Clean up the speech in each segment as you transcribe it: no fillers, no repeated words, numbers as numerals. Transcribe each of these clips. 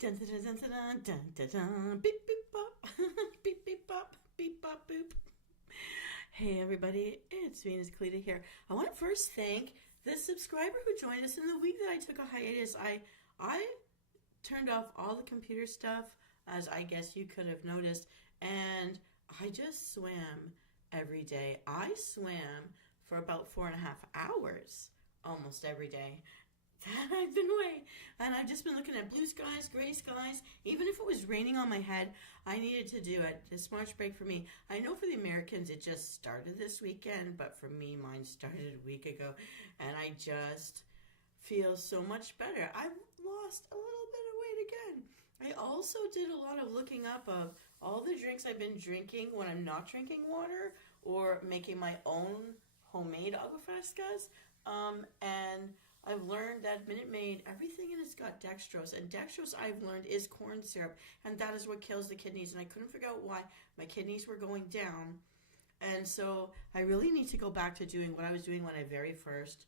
Dun dun dun dun dun dun dun dun. Beep beep bop. Beep beep bop. Beep bop boop. Hey everybody, it's Venus Callida here. I want to first thank the subscriber who joined us in the week that I took a hiatus. I turned off all the computer stuff, as I guess you could have noticed, and I just swam every day. I swam for about 4.5 hours almost every day. That I've been away. And I've just been looking at blue skies, gray skies. Even if it was raining on my head, I needed to do it. This March break for me. I know for the Americans it just started this weekend, but for me, mine started a week ago. And I just feel so much better. I've lost a little bit of weight again. I also did a lot of looking up of all the drinks I've been drinking when I'm not drinking water or making my own homemade agua frescas. And I've learned that Minute Maid, everything in it's got dextrose. And dextrose, I've learned, is corn syrup. And that is what kills the kidneys. And I couldn't figure out why my kidneys were going down. And so I really need to go back to doing what I was doing when I very first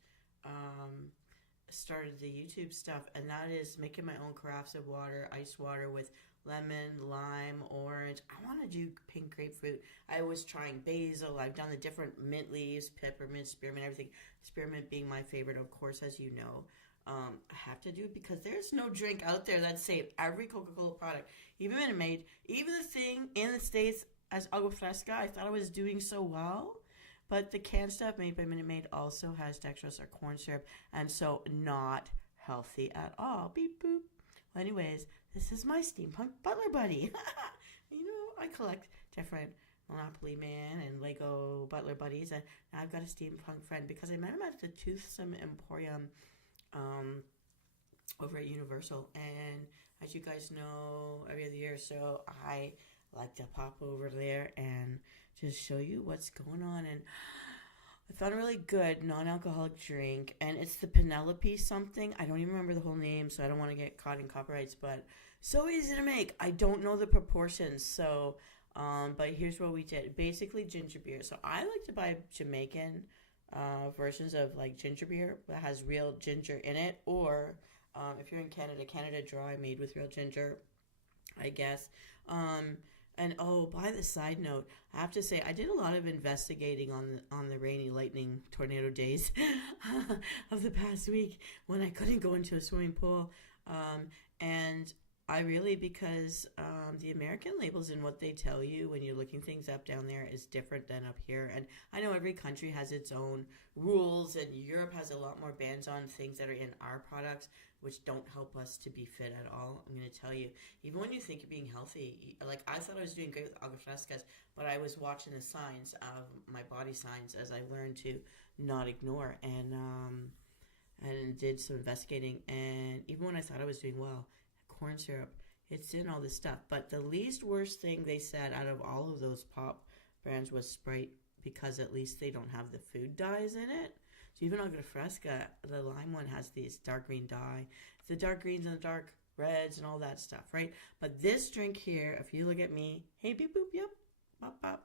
started the YouTube stuff. And that is making my own carafes of water, ice water with lemon, lime, orange. I want to do pink grapefruit. I was trying basil. I've done the different mint leaves, peppermint, spearmint, everything. Spearmint being my favorite, of course, as you know. I have to do it because there's no drink out there that saved every Coca-Cola product, even Minute Maid, even the thing in the States as agua fresca. I thought I was doing so well. But the canned stuff made by Minute Maid also has dextrose or corn syrup, and so not healthy at all. Beep boop. Well, anyways, this is my Steampunk Butler Buddy. You know, I collect different Monopoly Man and Lego Butler Buddies, and now I've got a steampunk friend because I met him at the Toothsome Emporium over at Universal. And as you guys know, every other year or so, I like to pop over there and just show you what's going on. And I found a really good non-alcoholic drink, and it's the Penelope something. I don't even remember the whole name, so I don't want to get caught in copyrights, but so easy to make. I don't know the proportions, so but here's what we did. Basically ginger beer. So I like to buy Jamaican versions of like ginger beer that has real ginger in it, or if you're in Canada, Canada Dry made with real ginger, I guess. And oh, by the side note, I have to say I did a lot of investigating on the rainy, lightning, tornado days of the past week when I couldn't go into a swimming pool, and I really, because the American labels and what they tell you when you're looking things up down there is different than up here. And I know every country has its own rules, and Europe has a lot more bans on things that are in our products, which don't help us to be fit at all. I'm going to tell you, even when you think you're being healthy, like I thought I was doing great with agua frescas, but I was watching the signs of my body signs as I learned to not ignore, and did some investigating. And even when I thought I was doing well, corn syrup, it's in all this stuff. But the least worst thing they said out of all of those pop brands was Sprite, because at least they don't have the food dyes in it. So even agua fresca, the lime one has these dark green dye, the dark greens and the dark reds and all that stuff, right? But this drink here, if you look at me, hey beep boop, yep, pop pop,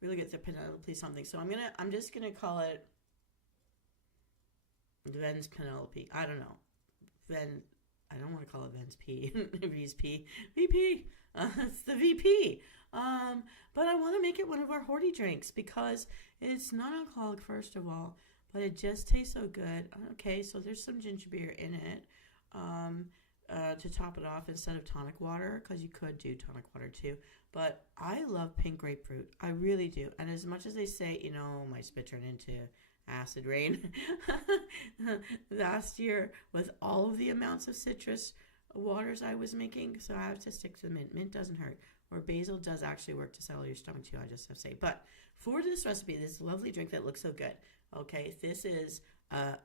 really gets a Penelope something. So I'm just gonna call it Ven's Penelope. I don't know, Ven. I don't want to call it Ven's P. V's P. VP. It's the VP. But I want to make it one of our Horty drinks because it's non-alcoholic, first of all, but it just tastes so good. Okay, so there's some ginger beer in it to top it off instead of tonic water, because you could do tonic water too. But I love pink grapefruit. I really do. And as much as they say, you know, my spit turned into acid rain last year with all of the amounts of citrus waters I was making, so I have to stick to the mint. Mint doesn't hurt, or basil does actually work to settle your stomach too, I just have to say. But for this recipe, this lovely drink that looks so good, okay, this is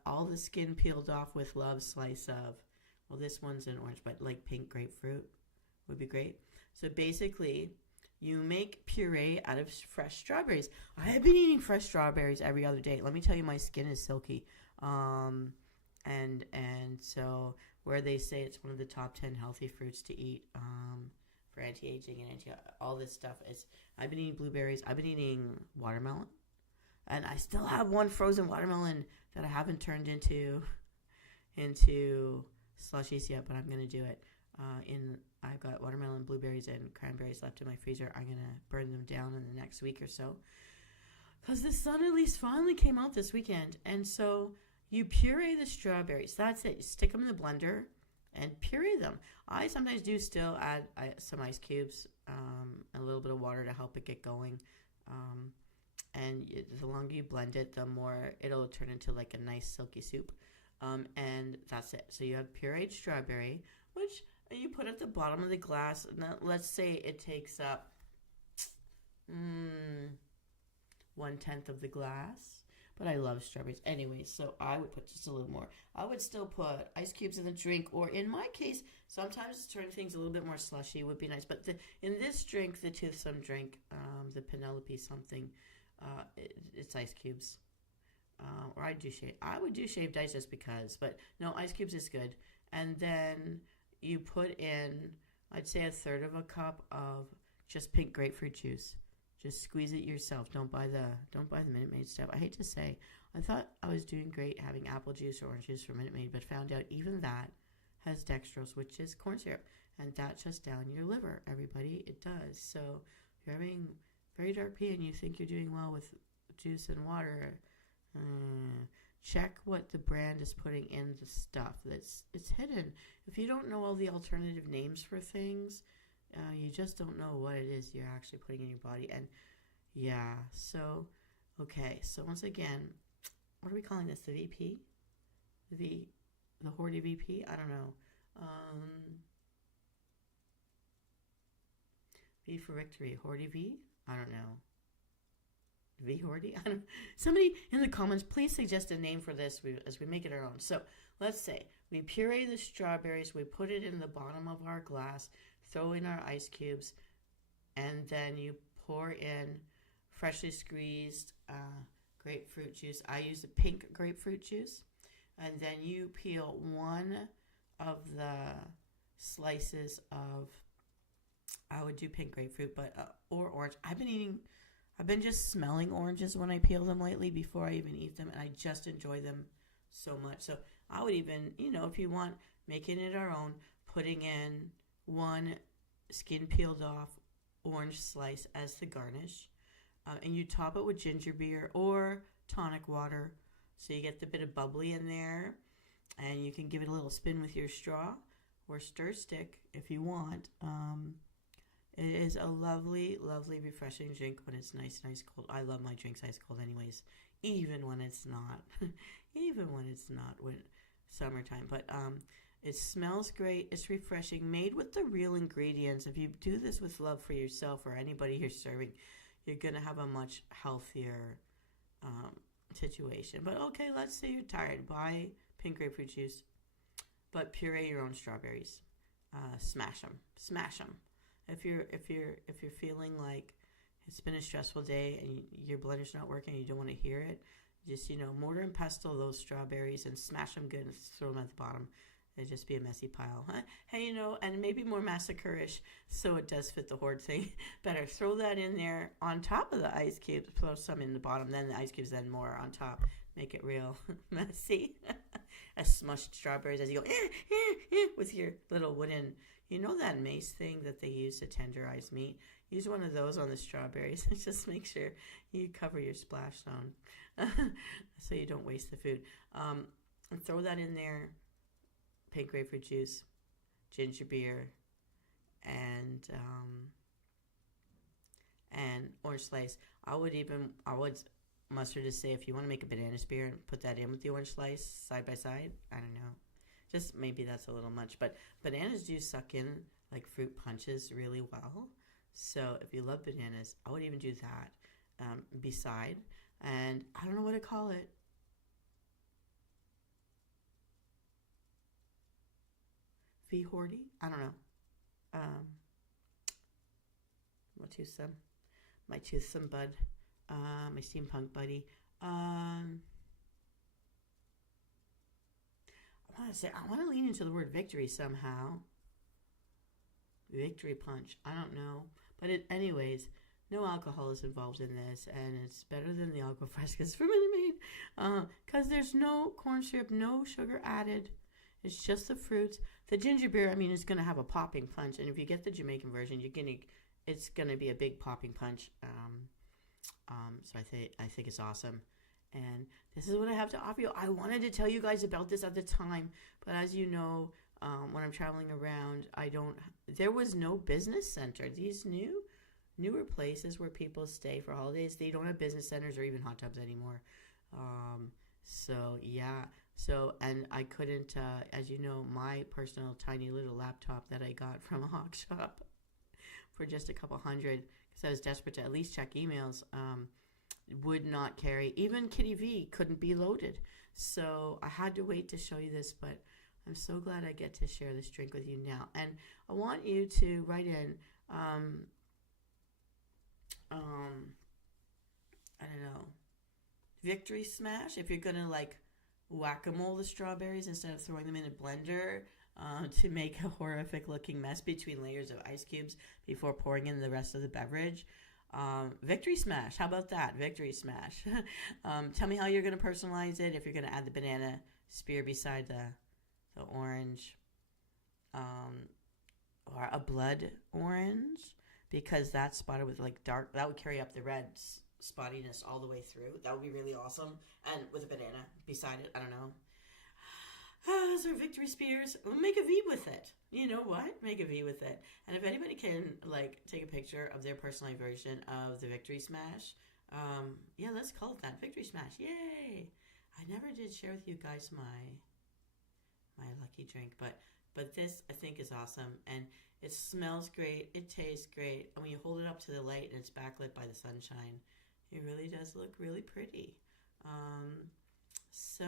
all the skin peeled off with love slice of, well, this one's an orange, but like pink grapefruit would be great. So basically, you make puree out of fresh strawberries. I have been eating fresh strawberries every other day. Let me tell you, my skin is silky. And so where they say it's one of the top 10 healthy fruits to eat for anti-aging and all this stuff. I've been eating blueberries. I've been eating watermelon. And I still have one frozen watermelon that I haven't turned into slushies yet, but I'm going to do it. I've got watermelon, blueberries, and cranberries left in my freezer. I'm going to burn them down in the next week or so. Because the sun at least finally came out this weekend. And so you puree the strawberries. That's it. You stick them in the blender and puree them. I sometimes do still add some ice cubes, a little bit of water to help it get going. And the longer you blend it, the more it'll turn into like a nice silky soup. And that's it. So you have pureed strawberry, which you put at the bottom of the glass. Now, let's say it takes up 1/10 of the glass. But I love strawberries anyway, so I would put just a little more. I would still put ice cubes in the drink, or in my case, sometimes turning things a little bit more slushy would be nice. But in this drink, the toothsome drink, the Penelope something, it's ice cubes. Or I would do shaved ice just because, but no, ice cubes is good. And then you put in, I'd say 1/3 of a cup of just pink grapefruit juice. Just squeeze it yourself. Don't buy the Minute Maid stuff. I hate to say, I thought I was doing great having apple juice or orange juice from Minute Maid, but found out even that has dextrose, which is corn syrup, and that shuts down your liver. Everybody, it does. So if you're having very dark pee and you think you're doing well with juice and water, check what the brand is putting in the stuff. It's hidden. If you don't know all the alternative names for things, you just don't know what it is you're actually putting in your body. And yeah, so okay, so once again, what are we calling this? The VP? The Horty VP? I don't know. V for victory. Horty V? I don't know. V Horty? I don't. Somebody in the comments, please suggest a name for this as we make it our own. So let's say we puree the strawberries, we put it in the bottom of our glass, throw in our ice cubes, and then you pour in freshly squeezed grapefruit juice. I use the pink grapefruit juice. And then you peel one of the slices of, I would do pink grapefruit, but or orange. I've been just smelling oranges when I peel them lately before I even eat them, and I just enjoy them so much. So I would even, if you want, making it our own, putting in one skin peeled off orange slice as the garnish, and you top it with ginger beer or tonic water, so you get the bit of bubbly in there, and you can give it a little spin with your straw or stir stick if you want. It is a lovely, lovely, refreshing drink when it's nice cold. I love my drinks ice cold anyways, even when it's not. When summertime. But it smells great. It's refreshing. Made with the real ingredients. If you do this with love for yourself or anybody you're serving, you're going to have a much healthier situation. But okay, let's say you're tired. Buy pink grapefruit juice, but puree your own strawberries. Smash them. If you're feeling like it's been a stressful day and your blender's not working and you don't want to hear it, just mortar and pestle those strawberries and smash them good and throw them at the bottom. It'd just be a messy pile. Hey, and maybe more massacre-ish, so it does fit the hoard thing better. Throw that in there on top of the ice cubes. Throw some in the bottom, then the ice cubes, then more on top. Make it real messy. Smushed strawberries as you go with your little wooden, that mace thing that they use to tenderize meat. Use one of those on the strawberries. Just make sure you cover your splash zone so you don't waste the food. And throw that in there. Pink grapefruit juice, ginger beer, and orange slice. I would mustard to say if you want to make a banana spear and put that in with the orange slice side by side. I don't know. Just maybe that's a little much, but bananas do suck in like fruit punches really well. So if you love bananas, I would even do that beside. And I don't know what to call it. V Horty? I don't know. My toothsome bud. My Steampunk Buddy. I want to lean into the word victory somehow. Victory punch. I don't know. But anyways, no alcohol is involved in this, and it's better than the Alco Frescas for Minute Maid. Because there's no corn syrup, no sugar added. It's just the fruits. The ginger beer, I mean, is going to have a popping punch. And if you get the Jamaican version, it's going to be a big popping punch. So I think it's awesome. And this is what I have to offer you. I wanted to tell you guys about this at the time, but as you know, when I'm traveling around, there was no business center. These newer places where people stay for holidays, they don't have business centers or even hot tubs anymore. So yeah. So, and I couldn't, as you know, my personal tiny little laptop that I got from a hawk shop for just a couple hundred, because I was desperate to at least check emails, would not carry. Even Kitty V couldn't be loaded. So I had to wait to show you this, but I'm so glad I get to share this drink with you now. And I want you to write in, I don't know, Victory Smash, if you're going to like whack-a-mole the strawberries instead of throwing them in a blender to make a horrific looking mess between layers of ice cubes before pouring in the rest of the beverage. Victory Smash, how about that? Victory Smash. Tell me how you're going to personalize it, if you're going to add the banana spear beside the orange, or a blood orange, because that's spotted with like dark, that would carry up the red spottiness all the way through. That would be really awesome. And with a banana beside it, I don't know. So Victory Spears, make a V with it. You know what? Make a V with it. And if anybody can like take a picture of their personalized version of the Victory Smash, yeah, let's call it that, Victory Smash. Yay! I never did share with you guys my lucky drink, but this I think is awesome, and it smells great. It tastes great, and when you hold it up to the light and it's backlit by the sunshine, it really does look really pretty. So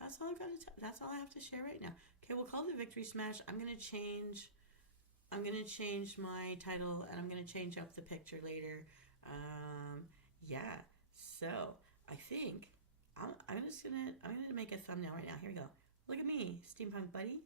that's all I've got to that's all I have to share right now. Okay, we'll call it the Victory Smash. I'm gonna change my title, and I'm gonna change up the picture later. Yeah. So I think I'm gonna make a thumbnail right now. Here we go. Look at me, Steampunk Buddy.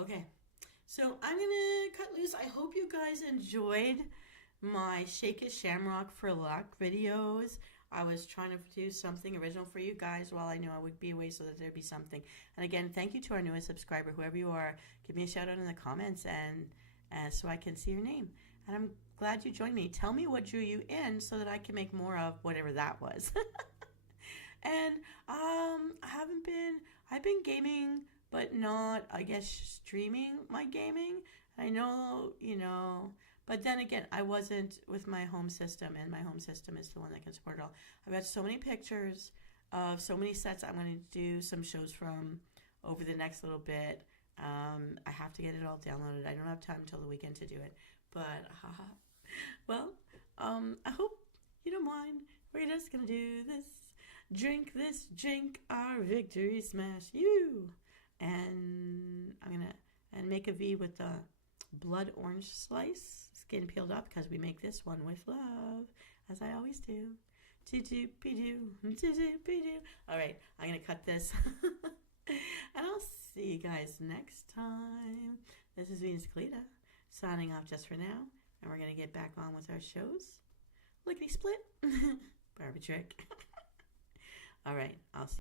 Okay, so I'm gonna cut loose. I hope you guys enjoyed my Shake a Shamrock for Luck videos. I was trying to do something original for you guys while I knew I would be away, so that there'd be something. And again, thank you to our newest subscriber, whoever you are. Give me a shout out in the comments, and so I can see your name. And I'm glad you joined me. Tell me what drew you in so that I can make more of whatever that was. And I've been gaming, but not, I guess, streaming my gaming. I know, but then again, I wasn't with my home system, and my home system is the one that can support it all. I've got so many pictures of so many sets I'm going to do some shows from over the next little bit. I have to get it all downloaded. I don't have time until the weekend to do it. But, well, I hope you don't mind. We're just going to do this. Drink this drink, our Victory Smash, you. And I'm going to make a V with the blood orange slice, skin peeled up, because we make this one with love, as I always do. All right, I'm going to cut this. And I'll see you guys next time. This is Venus Callida, signing off just for now. And we're going to get back on with our shows. Lickety split. Barbie trick. All right, I'll see